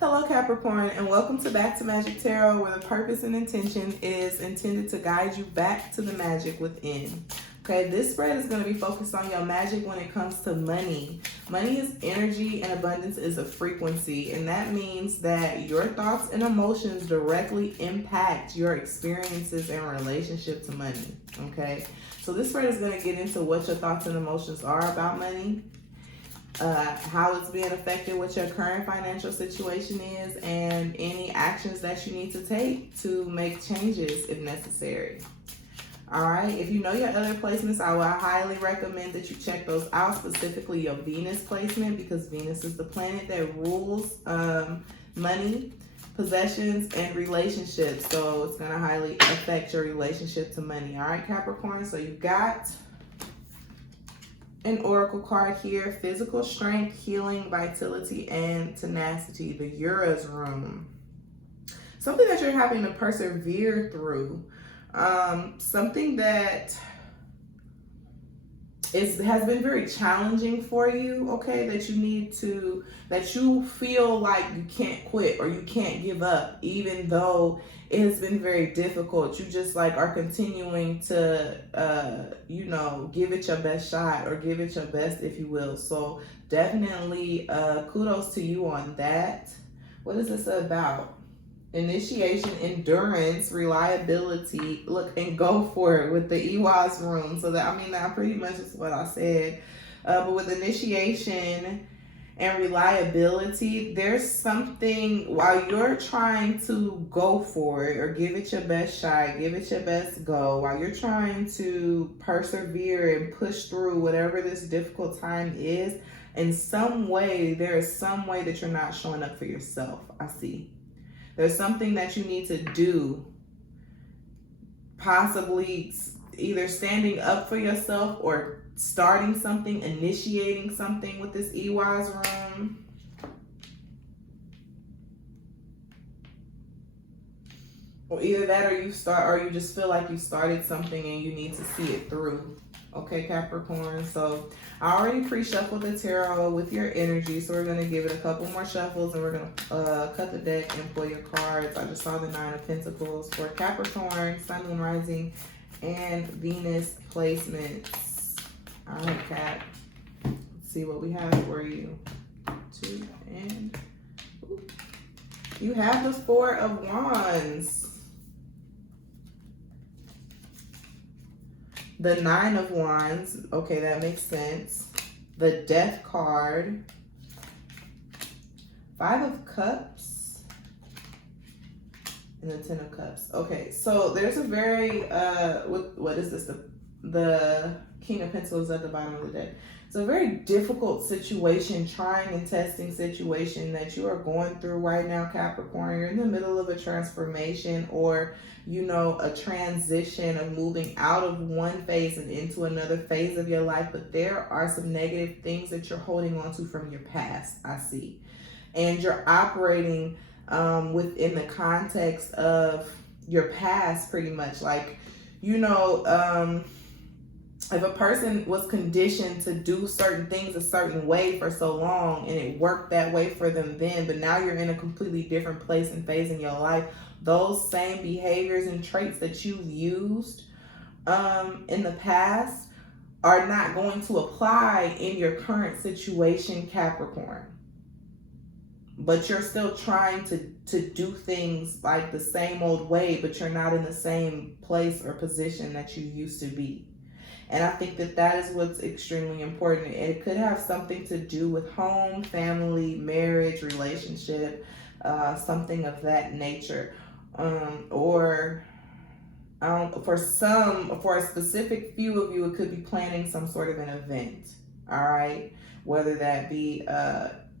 Hello Capricorn, and welcome to Back to Magic Tarot, where the purpose and intention is intended to guide you back to the magic within. Okay, this spread is going to be focused on your magic when it comes to money. Money is energy and abundance is a frequency, and that means that your thoughts and emotions directly impact your experiences and relationship to money. Okay, so this spread is going to get into what your thoughts and emotions are about money, how it's being affected, what your current financial situation is, and any actions that you need to take to make changes if necessary. All right, if you know your other placements, I would highly recommend that you check those out, specifically your Venus placement, because Venus is the planet that rules money, possessions, and relationships. So it's going to highly affect your relationship to money. All right, Capricorn, so you got an oracle card here: physical strength, healing, vitality, and tenacity. The Ura's room. Something that you're having to persevere through. Something that has been very challenging for you, okay, that you feel like you can't quit or you can't give up, even though it has been very difficult. You just are continuing to, give it your best shot, or give it your best, if you will. So definitely kudos to you on that. What is this about? Initiation, endurance, reliability. Look, and go for it with the Ewa's room. So that pretty much is what I said. But with initiation and reliability, there's something while you're trying to go for it or give it your best shot, give it your best go, while you're trying to persevere and push through whatever this difficult time is, in some way, there is some way that you're not showing up for yourself. I see. There's something that you need to do, possibly either standing up for yourself or starting something, initiating something with this EY's room. Or either that, or you just feel like you started something and you need to see it through. Okay, Capricorn. So I already pre-shuffled the tarot with your energy, so we're going to give it a couple more shuffles, and we're going to cut the deck and pull your cards. I just saw the Nine of Pentacles for Capricorn, Sun, Moon, Rising, and Venus placements. All right, Cap. Let's see what we have for you. You have the Four of Wands. The Nine of Wands, okay, that makes sense. The Death card. Five of Cups. And the Ten of Cups. Okay, so there's a very, what is this? The King of Pentacles at the bottom of the deck. It's a very difficult situation, trying and testing situation that you are going through right now, Capricorn. You're in the middle of a transformation, or a transition of moving out of one phase and into another phase of your life. But there are some negative things that you're holding on to from your past, I see. And you're operating within the context of your past, pretty much. If a person was conditioned to do certain things a certain way for so long, and it worked that way for them then, but now you're in a completely different place and phase in your life, those same behaviors and traits that you've used in the past are not going to apply in your current situation, Capricorn. But you're still trying to do things like the same old way, but you're not in the same place or position that you used to be. And I think that is what's extremely important. And it could have something to do with home, family, marriage, relationship, something of that nature. For a specific few of you, it could be planning some sort of an event. All right. Whether that be,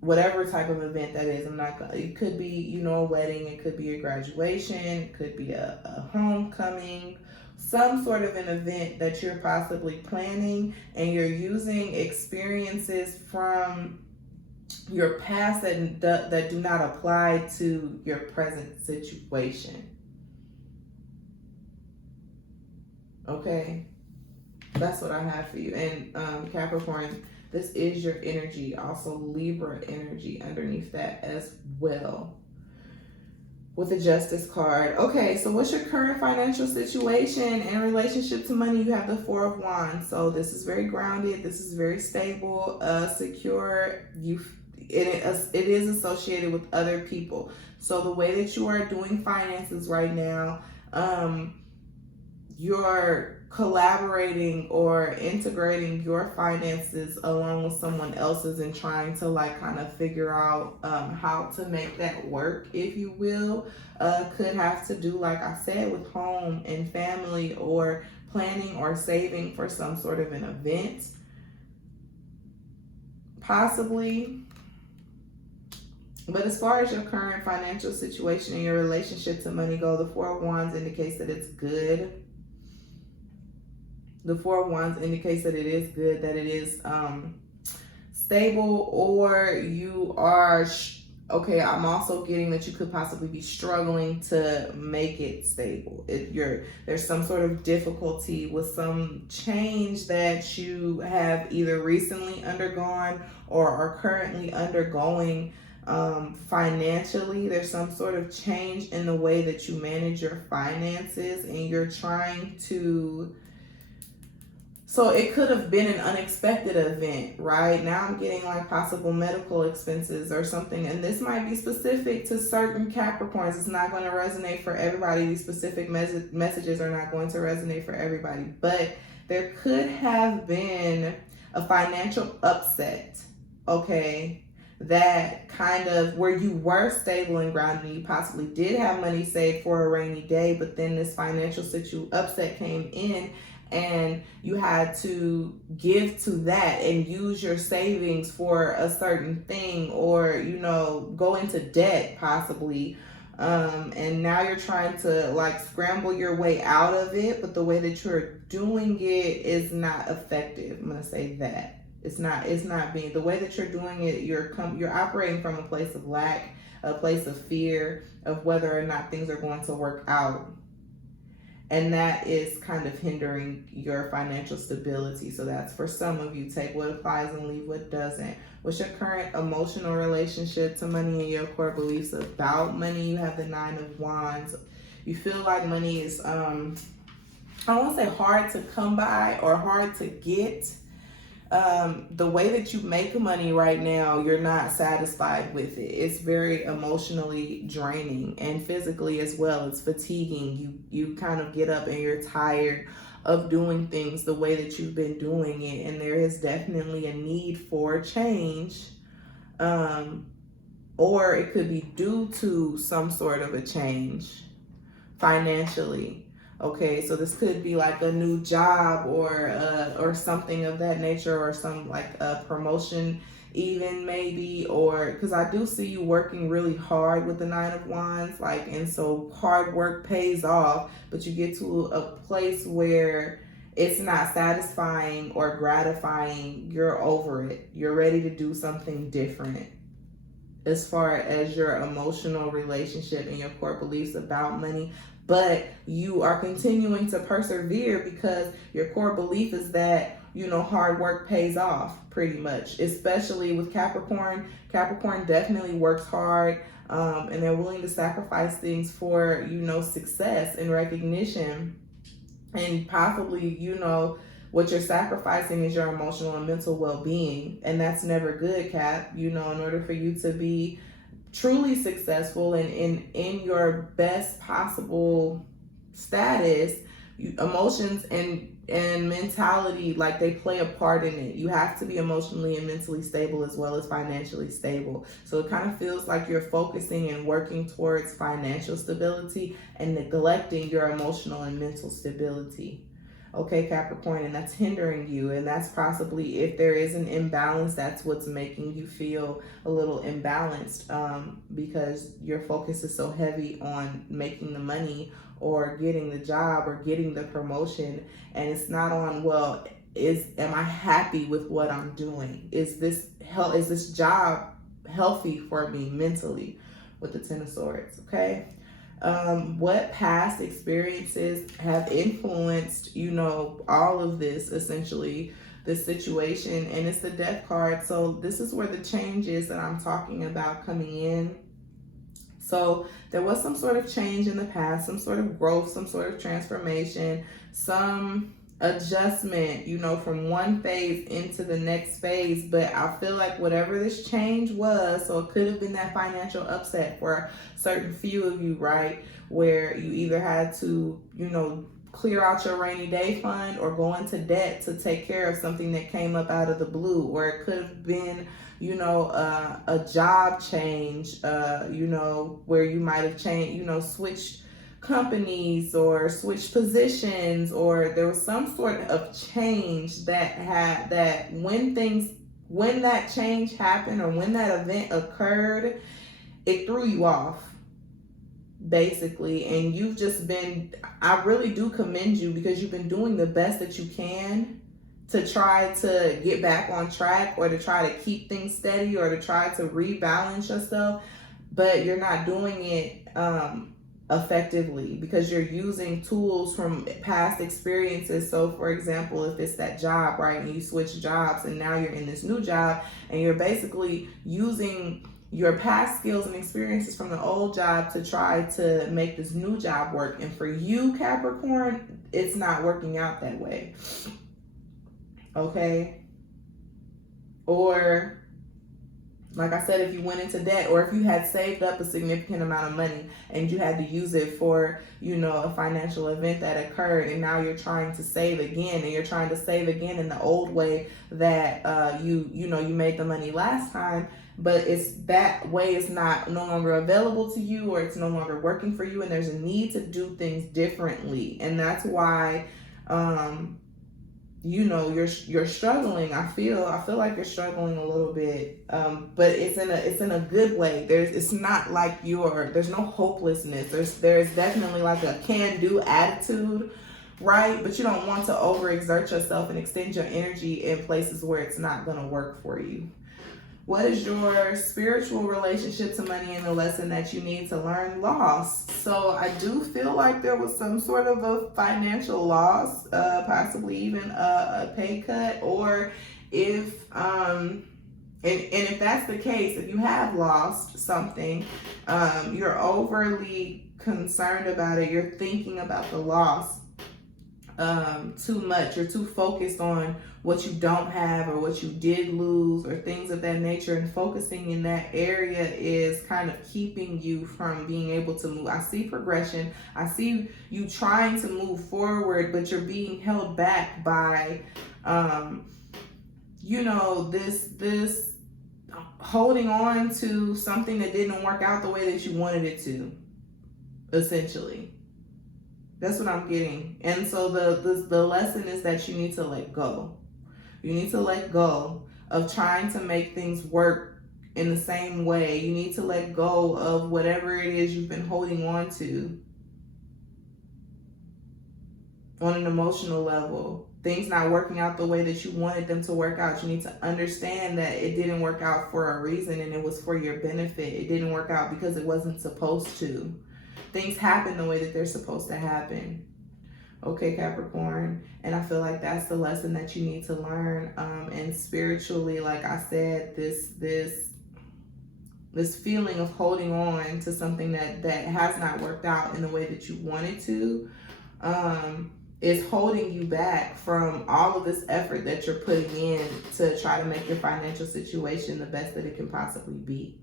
whatever type of event that is. It could be, a wedding. It could be a graduation. It could be a homecoming. Some sort of an event that you're possibly planning, and you're using experiences from your past that do not apply to your present situation. Okay, that's what I have for you. And Capricorn, This is your energy. Also Libra energy underneath that as well, with the Justice card. Okay, so what's your current financial situation in relationship to money? You have the Four of Wands. So this is very grounded. This is very stable, secure. It is associated with other people. So the way that you are doing finances right now, you're collaborating or integrating your finances along with someone else's and trying to like kind of figure out how to make that work, if you will. Could have to do, like I said, with home and family, or planning or saving for some sort of an event, possibly. But as far as your current financial situation and your relationship to money go, the Four of Wands indicates that it's good. The Four of Wands indicates that it is good, that it is stable, or you are, okay, I'm also getting that you could possibly be struggling to make it stable. There's some sort of difficulty with some change that you have either recently undergone or are currently undergoing financially. There's some sort of change in the way that you manage your finances, and you're trying to, so it could have been an unexpected event, right? Now I'm getting like possible medical expenses or something. And this might be specific to certain Capricorns. It's not going to resonate for everybody. These specific messages are not going to resonate for everybody. But there could have been a financial upset, okay? That kind of, where you were stable and grounded, and you possibly did have money saved for a rainy day, but then this financial upset came in, and you had to give to that and use your savings for a certain thing, or, you know, go into debt possibly. And now you're trying to like scramble your way out of it, but the way that you're doing it is not effective. I'm going to say that. It's not being, the way that you're doing it, you're operating from a place of lack, a place of fear of whether or not things are going to work out. And that is kind of hindering your financial stability. So that's for some of you. Take what applies and leave what doesn't. What's your current emotional relationship to money and your core beliefs about money? You have the Nine of Wands. You feel like money is, I don't want to say hard to come by or hard to get. The way that you make money right now, you're not satisfied with it. It's very emotionally draining, and physically as well. It's fatiguing. You kind of get up and you're tired of doing things the way that you've been doing it, and there is definitely a need for change, or it could be due to some sort of a change financially. Okay, so this could be like a new job or something of that nature, or some like a promotion even maybe, or because I do see you working really hard with the Nine of Wands, like, and so hard work pays off, but you get to a place where it's not satisfying or gratifying. You're over it. You're ready to do something different as far as your emotional relationship and your core beliefs about money. But you are continuing to persevere because your core belief is that, you know, hard work pays off pretty much, especially with Capricorn. Capricorn definitely works hard, and they're willing to sacrifice things for, you know, success and recognition. And possibly, you know, what you're sacrificing is your emotional and mental well-being. And that's never good, Cap. You know, in order for you to be truly successful and in your best possible status, emotions and mentality, like, they play a part in it. You have to be emotionally and mentally stable as well as financially stable. So it kind of feels like you're focusing and working towards financial stability and neglecting your emotional and mental stability. Okay, Capricorn, and that's hindering you, and that's possibly, if there is an imbalance, that's what's making you feel a little imbalanced, because your focus is so heavy on making the money or getting the job or getting the promotion, and it's not on, well, am I happy with what I'm doing? Is this job healthy for me mentally? With the Ten of Swords, okay? What past experiences have influenced, you know, all of this essentially? this situation, and it's the Death card. So this is where the change is that I'm talking about coming in. So there was some sort of change in the past, some sort of growth, some sort of transformation, some adjustment, you know, from one phase into the next phase. But I feel like whatever this change was, so it could have been that financial upset for a certain few of you, right? Where you either had to, you know, clear out your rainy day fund or go into debt to take care of something that came up out of the blue, or it could have been, you know, a job change, you know, where you might have changed, you know, switched companies or switched positions, or there was some sort of change that had that when that change happened or when that event occurred, it threw you off basically. And you've just been, I really do commend you because you've been doing the best that you can to try to get back on track, or to try to keep things steady, or to try to rebalance yourself, but you're not doing it effectively because you're using tools from past experiences. So for example, if it's that job, right, and you switch jobs and now you're in this new job, and you're basically using your past skills and experiences from the old job to try to make this new job work. And for you, Capricorn, it's not working out that way. Okay? Or like I said, if you went into debt, or if you had saved up a significant amount of money and you had to use it for, you know, a financial event that occurred, and now you're trying to save again, and you're trying to save again in the old way that you made the money last time, but it's that way is no longer available to you, or it's no longer working for you, and there's a need to do things differently. And that's why you know, you're struggling. I feel like you're struggling a little bit, but it's in a good way. It's not like there's no hopelessness. There's definitely like a can-do attitude, right? But you don't want to overexert yourself and extend your energy in places where it's not going to work for you. What is your spiritual relationship to money, and the lesson that you need to learn? Loss. So I do feel like there was some sort of a financial loss, possibly even a pay cut, or if and if that's the case, if you have lost something, you're overly concerned about it, you're thinking about the loss too much, you're too focused on what you don't have or what you did lose or things of that nature, and focusing in that area is kind of keeping you from being able to move. I see progression, I see you trying to move forward, but you're being held back by this holding on to something that didn't work out the way that you wanted it to, essentially. That's what I'm getting. And so the lesson is that you need to let go. You need to let go of trying to make things work in the same way. You need to let go of whatever it is you've been holding on to on an emotional level. Things not working out the way that you wanted them to work out. You need to understand that it didn't work out for a reason, and it was for your benefit. It didn't work out because it wasn't supposed to. Things happen the way that they're supposed to happen. Okay, Capricorn. And I feel like that's the lesson that you need to learn. And spiritually, like I said, this feeling of holding on to something that has not worked out in the way that you wanted to, is holding you back from all of this effort that you're putting in to try to make your financial situation the best that it can possibly be.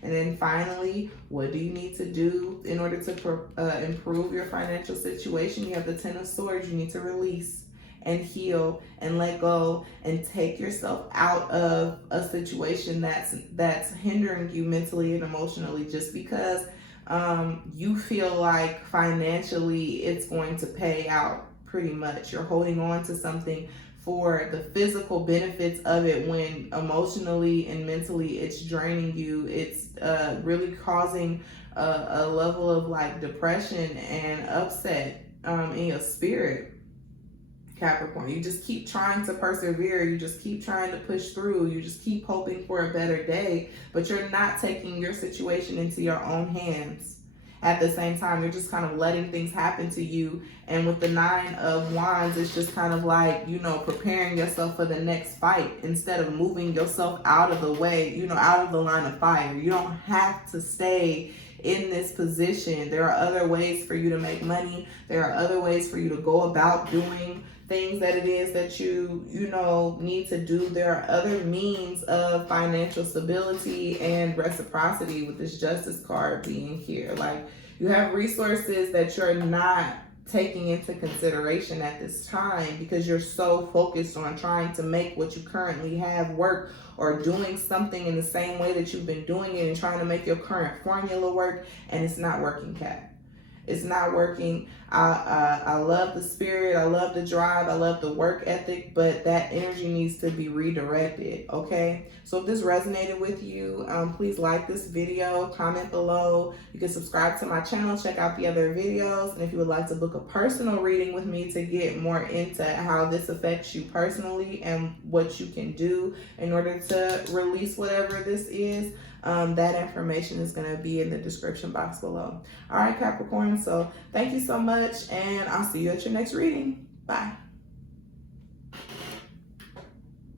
And then finally, what do you need to do in order to improve your financial situation? You have the Ten of Swords. You need to release and heal and let go and take yourself out of a situation that's hindering you mentally and emotionally, just because you feel like financially it's going to pay out. Pretty much you're holding on to something for the physical benefits of it, when emotionally and mentally it's draining you. It's really causing a level of like depression and upset in your spirit, Capricorn. You just keep trying to persevere. You just keep trying to push through. You just keep hoping for a better day, but you're not taking your situation into your own hands. at the same time. You're just kind of letting things happen to you. And with the 9 of Wands, it's just kind of like, you know, preparing yourself for the next fight instead of moving yourself out of the way, you know, out of the line of fire. You don't have to stay in this position. There are other ways for you to make money. There are other ways for you to go about doing things that it is that you know need to do. There are other means of financial stability and reciprocity with this Justice card being here. Like, you have resources that you're not taking into consideration at this time because you're so focused on trying to make what you currently have work, or doing something in the same way that you've been doing it and trying to make your current formula work, and it's not working, Cap. It's not working. I love the spirit. I love the drive. I love the work ethic, but that energy needs to be redirected, okay? So if this resonated with you, please like this video, comment below. You can subscribe to my channel, check out the other videos. And if you would like to book a personal reading with me to get more into how this affects you personally and what you can do in order to release whatever this is, that information is going to be in the description box below. All right, Capricorn. So thank you so much, and I'll see you at your next reading. Bye.